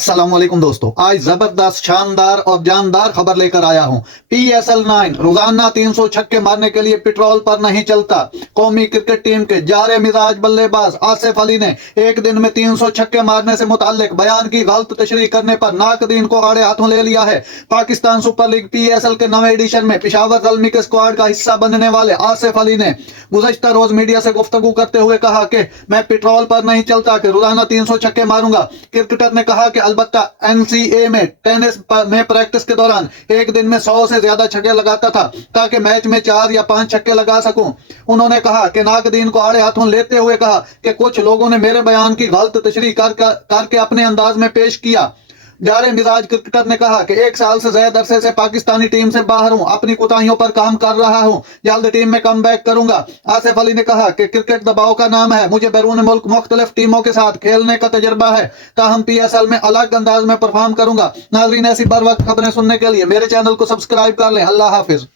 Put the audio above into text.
अस्सलाम वालेकुम दोस्तों, आज जबरदस्त शानदार और जानदार खबर लेकर आया हूं। PSL 9 रोजाना 300 छक्के मारने के लिए पेट्रोल पर नहीं चलता। कौमी क्रिकेट टीम के जारे मिजाज बल्लेबाज आसिफ अली ने एक दिन में 300 छक्के मारने से मुताल्लिक बयान की गलत तशरीह करने पर नाकदीन को आड़े हाथों ले लिया है। पाकिस्तान सुपर लीग PSL के नवे एडिशन में पेशावर ज़ल्मी के स्क्वाड का हिस्सा बनने वाले आसिफ अली ने गुज़श्ता रोज मीडिया से गुफ्तगू करते हुए कहा कि मैं पेट्रोल पर नहीं चलता कि रोजाना 300 छक्के मारूंगा। क्रिकेटर ने कहा कि अलबत्ता NCA में टेनिस में प्रैक्टिस के दौरान एक दिन में 100 से ज्यादा छक्के लगाता था ताकि मैच में 4 या 5 छक्के लगा सकूं। उन्होंने कहा कि नाकदीन को आड़े हाथों लेते हुए कहा कि कुछ लोगों ने मेरे बयान की गलत तशरीह करके अपने अंदाज में पेश किया। जारे मिजाज क्रिकेटर ने कहा कि 1 साल से ज्यादा अरसे से पाकिस्तानी टीम से बाहर हूं, अपनी कोताहियों पर काम कर रहा हूं, जल्द टीम में कम बैक करूंगा। आसिफ अली ने कहा कि क्रिकेट दबाव का नाम है, मुझे बैरून मुल्क मुख्तलिफ टीमों के साथ खेलने का तजर्बा है, ताहम PSL में अलग अंदाज में परफॉर्म करूंगा। नाजरीन, ऐसी बर वक्त खबरें सुनने के लिए मेरे चैनल को सब्सक्राइब कर लें। अल्लाह हाफिज।